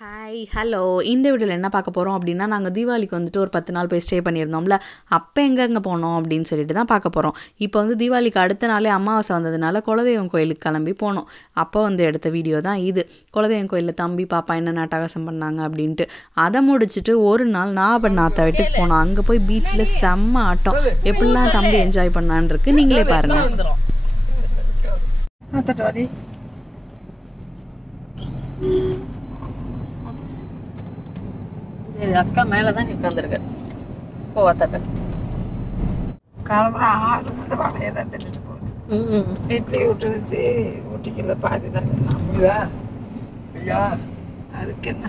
Hi hello இந்த வீடியோவில் என்ன பார்க்க போகிறோம் அப்படின்னா நாங்கள் தீபாவளிக்கு வந்துட்டு ஒரு 10 நாள் போய் ஸ்டே பண்ணியிருந்தோம்ல. அப்போ எங்கெங்கே போனோம் அப்படின்னு சொல்லிட்டு தான் பார்க்க போகிறோம். இப்போ வந்து தீபாவளிக்கு அடுத்த நாளே அமாவாசை வந்ததுனால குலதெய்வம் கோயிலுக்கு கிளம்பி போனோம். அப்போ வந்து எடுத்த வீடியோ தான் இது. குலதெய்வம் கோயிலில் தம்பி பாப்பா என்னென்ன அட்டகாசம் பண்ணாங்க அப்படின்ட்டு அதை முடிச்சுட்டு ஒரு நாள் நாகப்பட்டினத்தை வீட்டுக்கு போனோம். அங்கே போய் பீச்சில் செம்ம ஆட்டம். எப்படிலாம் தம்பி என்ஜாய் பண்ணான்னு இருக்கு, நீங்களே பாருங்கள். சரி, அக்கா மேலே தான் உட்காந்துருக்க. போவா தட்ட காலம்புற 6 மணி வடையை தான் தின்னுட்டு போகுது. இட்லி விட்டுருச்சு, ஊட்டிக்கல பாதி தான் ஐயா. அதுக்கு என்ன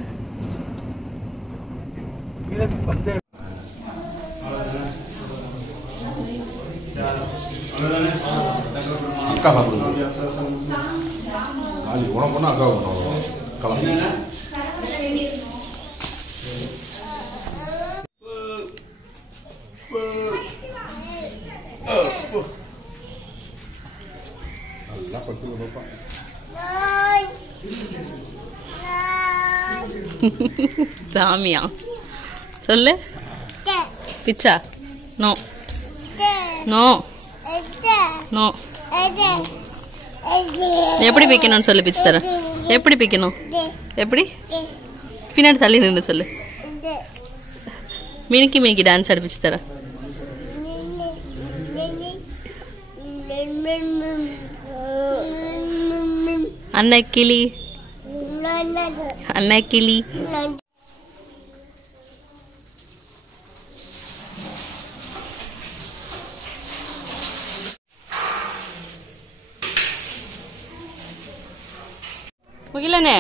அக்கா சாப்பிடுங்க. உனக்கு ஒன்று அக்கா கிளம்பி நல்லா படுத்து பார்ப்பா. சாமியா சொல்லு. பிச்சா நோ நோ நோ. எப்படி பிக்கணும்னு சொல்லு, பிச்சு தரேன். எப்படி பிக்கணும், எப்படி பின்னாடி தள்ளி நின்று சொல்லு. மினிக்கி மினிக்கி டான்ஸ் ஆடி பிச்சு தரேன். அன்னக்கிளி அன்னக்கிளி. முகிலனே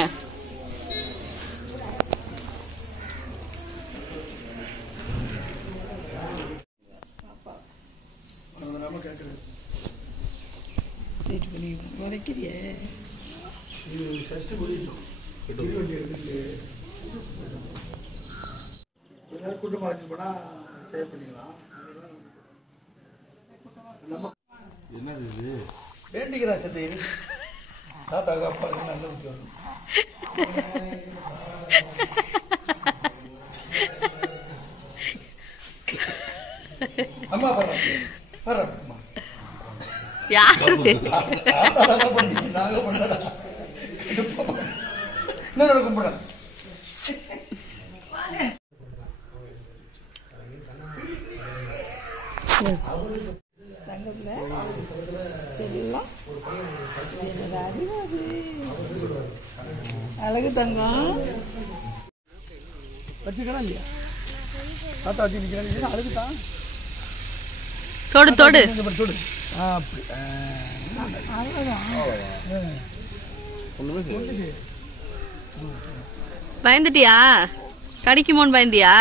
உரைக்கிறியே எல்லாரும் கூட்டம் அழைச்சி போனா சேவ் பண்ணிக்கலாம். என்னது இது? வேண்டிக்கிறா சத்தி தாத்தா அப்பா நல்ல விஷயம். அம்மா பரவாயில்ல யாரு நாங்க பண்ணடா என்ன கும்பிட தங்கத்துல செல்லாம் அழகு தங்கம் வச்சுக்கலாம் இல்லையா? தாத்தா வச்சு நிற்கிறேன் அழகுதான். தொடு தொடு தொடு. அப்படி பயந்துட்டியா? கடிக்குமோன்னு பயந்தியா?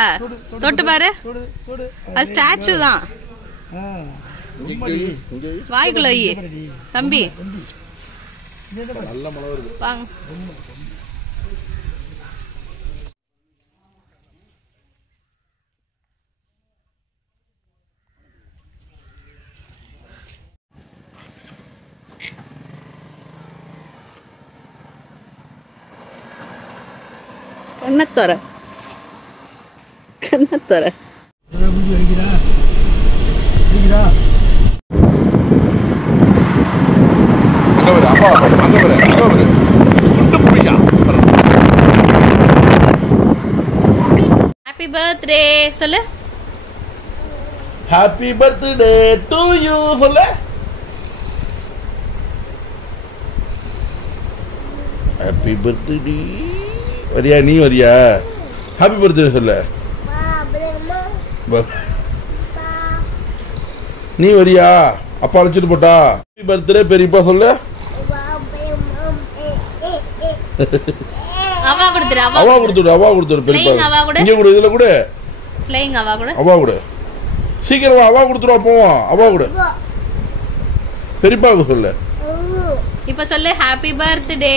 தொட்டு பாரு, அது ஸ்டாச்சு தான். வாய்க்குள்ள வை தம்பி. நல்ல மழை வருது. வாங்க. கண்ணத்தோர கண்ணத்தோர ஹாப்பி பர்த்டே சொல்லு. ஹாப்பி பர்த்டே டு யூ சொல்லு. Happy birthday. வரியா நீ வரியா? ஹாப்பி பர்த்டே சொல்லு. நீ வரியா? அப்பா அழைச்சிட்டு போட்டா. ஹாப்பி பர்த்டே பெரியப்பா சொல்லு. அவா கொடுத்துரு, அவா கொடுத்துடு, அவா கொடுத்துடு பெரியப்பா. அவா கூட இங்க கூட இதுல கூட பிளேயிங். அவா கூட அவா கூட சீக்கிரம் அவா கொடுத்துருவா. போவோம் அவா கூட பெரியப்பாவுக்கு சொல்லு. இப்ப சொல்லு ஹாப்பி பர்த்டே.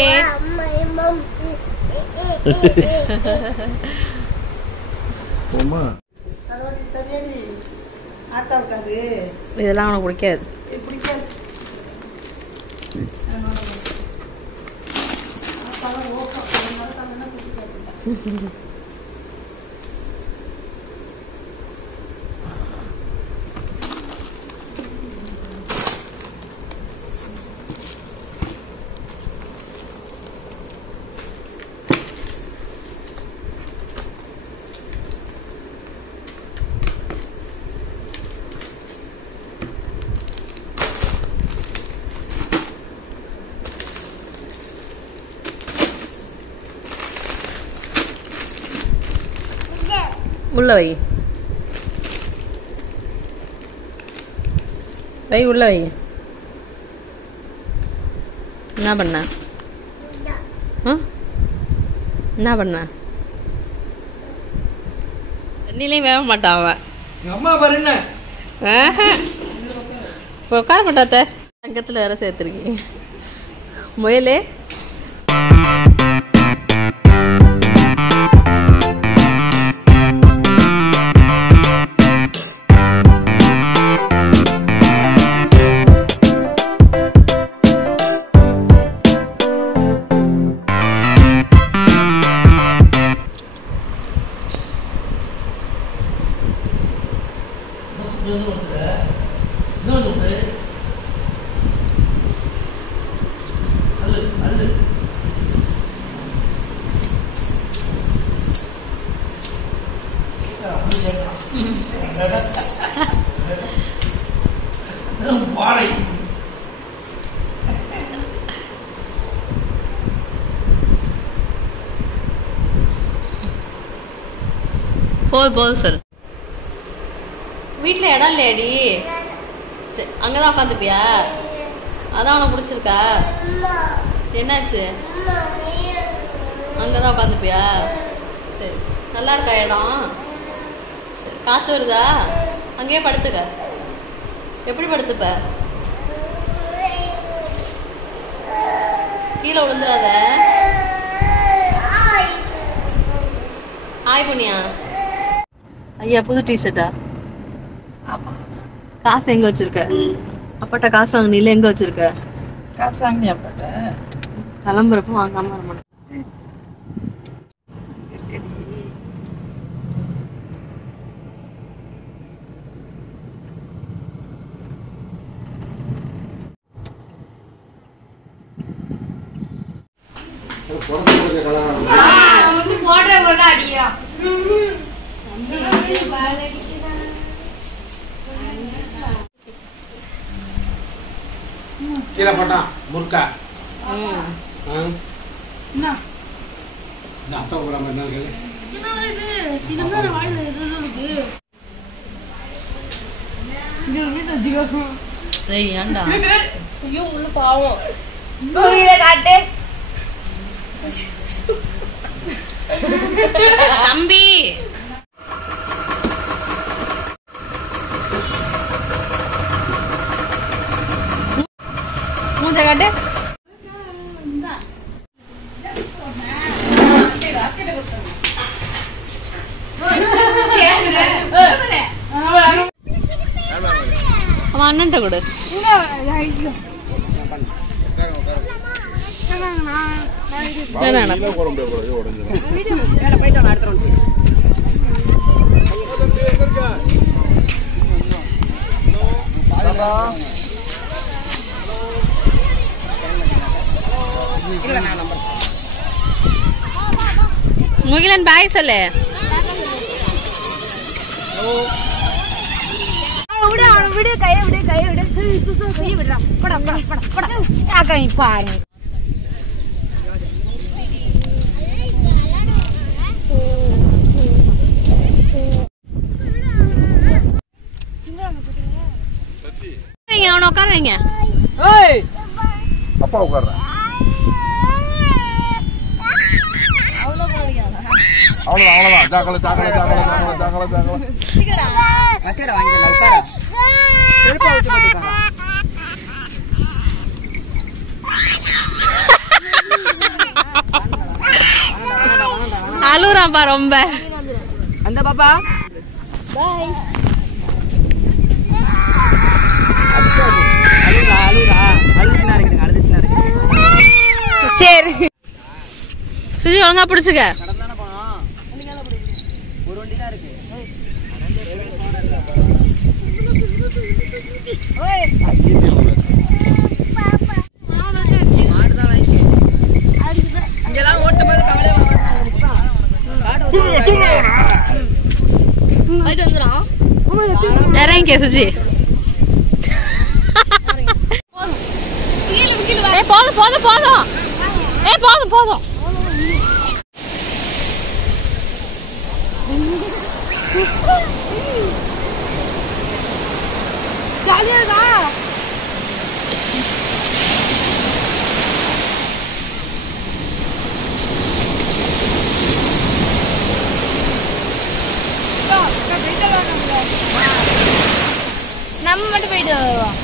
இதெல்லாம் உனக்கு பிடிக்காது. உள்ள வை வை உள்ள வை. என்ன பண்ண என்ன பண்ண? தண்ணிலையும் வேக மாட்டான் அவன். அம்மா பாரு என்ன இப்போ உட்கார மாட்டாத்த. தங்கத்தில் வேற சேர்த்துருக்கீங்க முயலே. போதும் சார். வீட்டில் இடம் இல்லையாடி? அங்கதான் உட்காந்துப்பியா? அதான் உனக்கு பிடிச்சிருக்கா? என்னாச்சு? அங்கதான் உட்காந்துப்பியா? சரி, நல்லா இருக்கா இடம்? சரி, காத்து வருதா? அங்கேயே படுத்துக்க. எப்படி படுத்துப்ப? கீழே விழுந்துடாத. ஆய் பண்ணியா? ஐயா புது டிஷர்ட்டா? காசு எங்க வச்சிருக்க? அப்பாட்ட காசு வாங்கினீல எங்க வச்சிருக்க? காசு வாங்கி அப்பாட்ட கிளம்புறப்ப வாங்காம வர மாட்டேன். கீழே போட்டான் முறுக்கா. அத்தா போடாம என்ன ஏன்டா பாவம் தம்பி மூஞ்ச காட்டு. அவன் அண்ணன்ட்ட கொடு. முகிலன் பாய் சொல்லு. விடு கைய விடு கைய விடு கைய விடுறா. பட பட பட பட யாக்கா பாரு. அவனை உட்கார வைங்க. அப்பா உட்கார்றேன். அவ்வளவுதான் ஜாக்கல ஜாக்கல ஜாக்கல ஜாக்கல ஜாக்கல ஜாக்கல அச்சட வாங்கி உட்கார. செருப்பு வச்சு போட்டுக்கா. அழுறாப்பா ரொம்ப. அந்த பாப்பா பாய். அழுதா அழுதா அழுதுச்சுனா இருக்குங்க அழுதுச்சுனா இருக்கு. சரி சுஜி ஒழுங்கா பிடிச்சுக்க. கடந்தானே போனோம். இங்கெல்லாம் ஓட்டும் போது கவலையே போயிட்டு வந்துடும். இறங்க சுஜி. போதும் போதும் போதும். போதும் போதும். ஜாலியா இருக்கா? நம்ம மட்டும் போயிட்டு வருவோம்.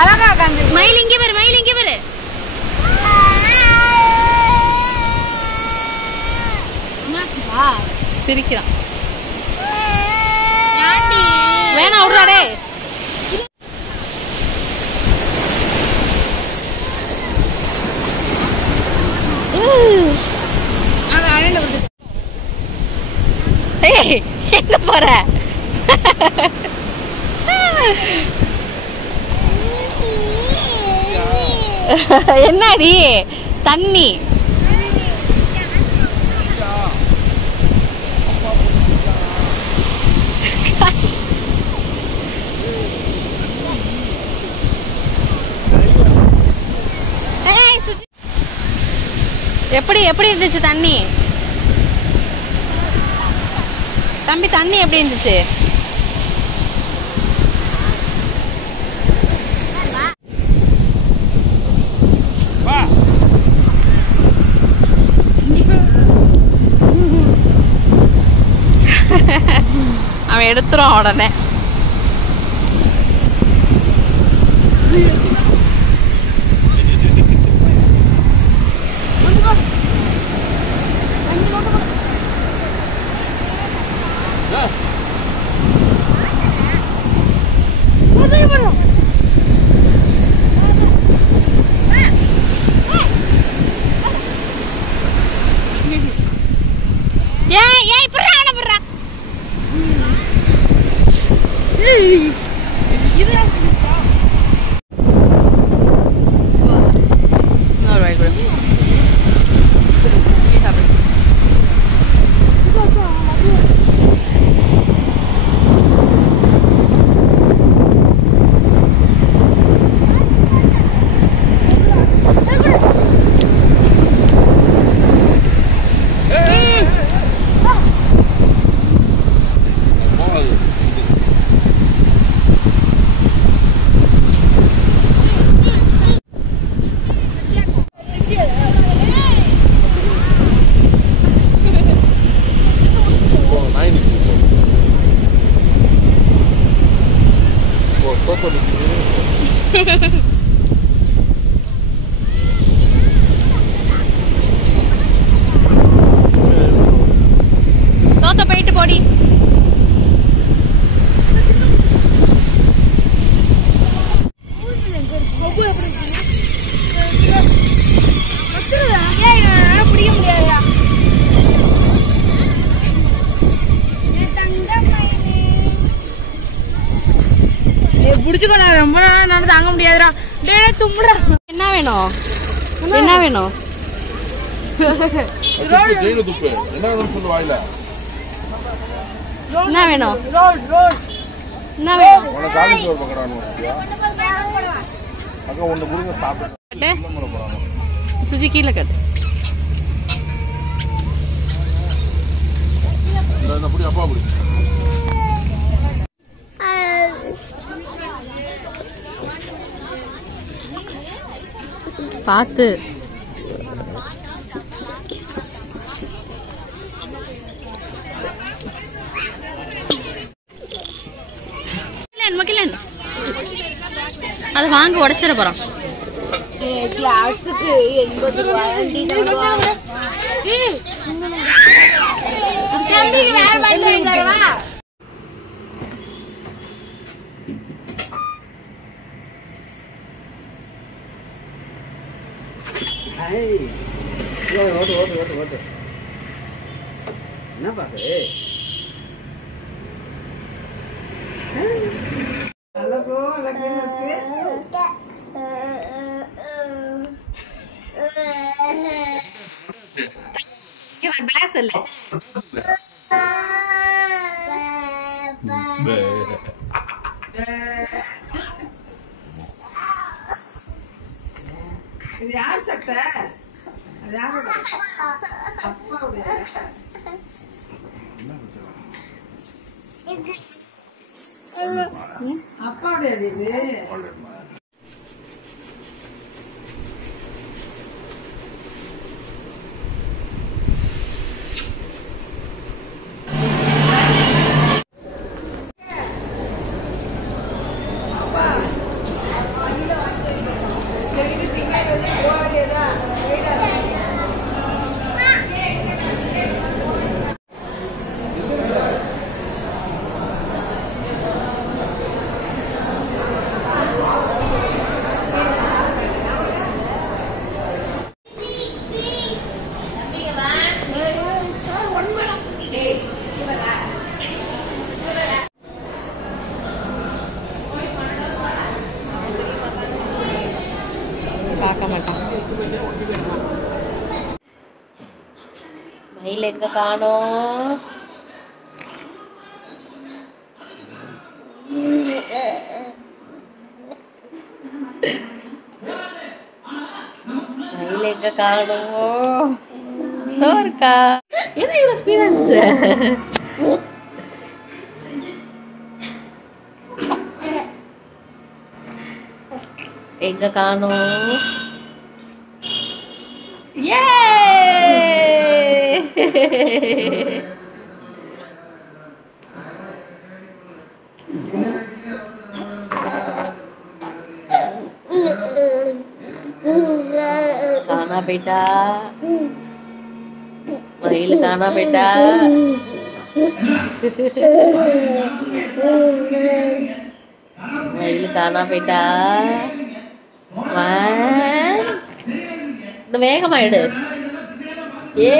அழகா உட்காந்து மயில் இங்கே பாரு, மயில் இங்கே பாரு. என்னாச்சுப்பா? சிரிக்கிறான். வேணா விடுறாடே. எங்க போற? என்னடி தண்ணி? எப்படி எப்படி இருந்துச்சு தண்ணி? தம்பி தண்ணி எப்படி இருந்துச்சு? அவன் எடுத்துரும் உடனே. தோத்த போயிட்டு போடி. பிடிக்க முடியாதா? புடிச்சுக்கோ, ரொம்ப நாள் தாங்க முடியாதுடா. தும்புடா. என்ன வேணும்? என்ன வேணும்? என்ன வேணும்? என்ன வேணும்? சுஜி கீழே கட்டு. பார்த்து மக்கிலன் அதை வாங்க உடைச்சிட போறோம். கிளாஸுக்கு 80 ரூபாய் தம்பிக்கு வேற வண்டி தரவா? ஓட்டு என்ன பாக்குது? அழகோ அழகு இது யார் சட்டை? அது யாரோட? அப்பாவுடைய. அப்பாவுடைய இது. பார்க்க மாட்டான். மயில் எங்க காணோம்? மயில் எங்க காணோம்? இருக்கா? என்ன இவ்வளவு ஸ்பீடா இருந்துச்சு? எங்க காணோம்? ஏ காணா போயிட்டா, மயில் காணா போயிட்டா. மயில் காணா போயிட்டா. இந்த வேகமாயிடு. ஏ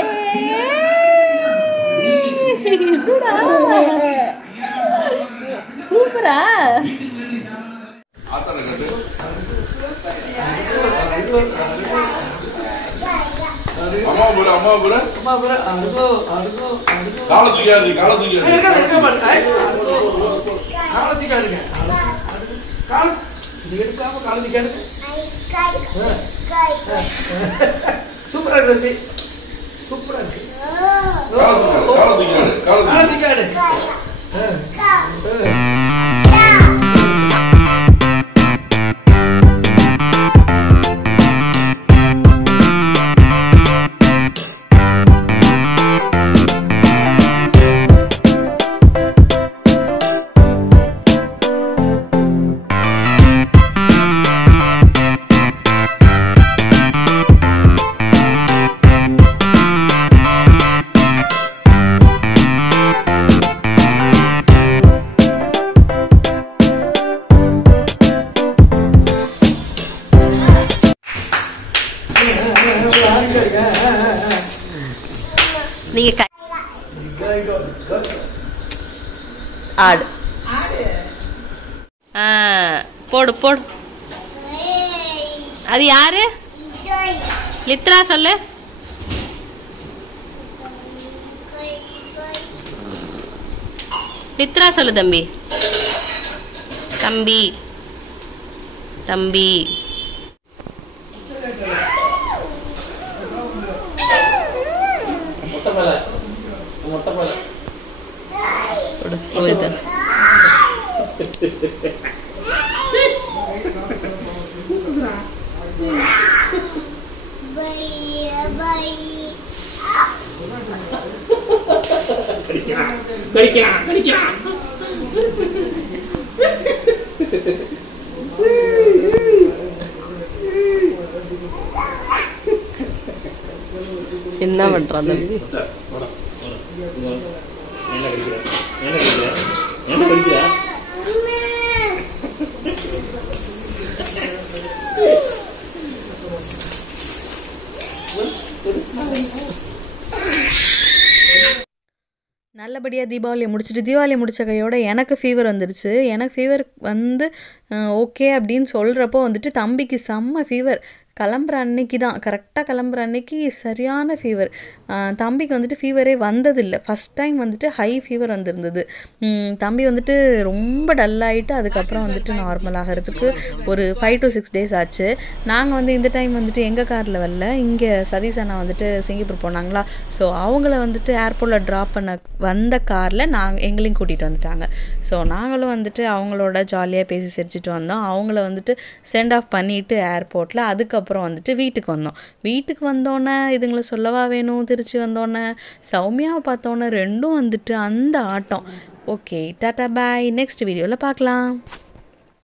சூப்பரா. சூப்பரா இருக்கு. சூப்பரா இருக்கு. நீங்க ஆடு போடு போடு. அது யாரு? லித்ரா சொல்லு. லித்ரா சொல்லு தம்பி. தம்பி தம்பி கடிக்கிறான் என்ன பண்றான் தம்பி? நல்லபடியாக தீபாவளியை முடிச்சுட்டு தீபாவளி முடித்த கையோட எனக்கு ஃபீவர் வந்துடுச்சு. எனக்கு ஃபீவர் வந்து ஓகே அப்படின்னு சொல்கிறப்போ வந்துட்டு தம்பிக்கு செம்ம ஃபீவர். கிளம்புற அன்னைக்கு தான் கரெக்டாக கிளம்புற அன்னைக்கு சரியான ஃபீவர். தம்பிக்கு வந்துட்டு ஃபீவரே வந்ததில்லை. ஃபஸ்ட் டைம் வந்துட்டு ஹை ஃபீவர் வந்திருந்தது. தம்பி வந்துட்டு ரொம்ப டல்லாகிட்டு அதுக்கப்புறம் வந்துட்டு நார்மல் ஆகிறதுக்கு ஒரு 5 to 6 days ஆச்சு. நாங்கள் வந்து இந்த டைம் வந்துட்டு எங்கள் காரில் வரல, இங்கே சதீஷ் அண்ணா வந்துட்டு சிங்கப்பூர் போனாங்களா, ஸோ அவங்கள வந்துட்டு ஏர்போர்ட்டில் ட்ராப் பண்ண வந்த காரில் எங்களையும் கூட்டிகிட்டு வந்துட்டாங்க. ஸோ நாங்களும் வந்துட்டு அவங்களோட ஜாலியாக பேசி சிரிச்சிட்டு வந்தோம். அவங்கள வந்துட்டு சென்ட் ஆஃப் பண்ணிவிட்டு ஏர்போர்ட்டில் அதுக்கப்புறம் வந்துட்டு வீட்டுக்கு வந்தோம். வீட்டுக்கு வந்தோன்னே இதுங்களை சொல்லவா வேணும், திருச்சி வந்தோன்னே சௌமியாவை பார்த்தோன்னே ரெண்டும் வந்துட்டு அந்த ஆட்டம். ஓகே, டாட்டா பாய், நெக்ஸ்ட் வீடியோவில் பார்க்கலாம்.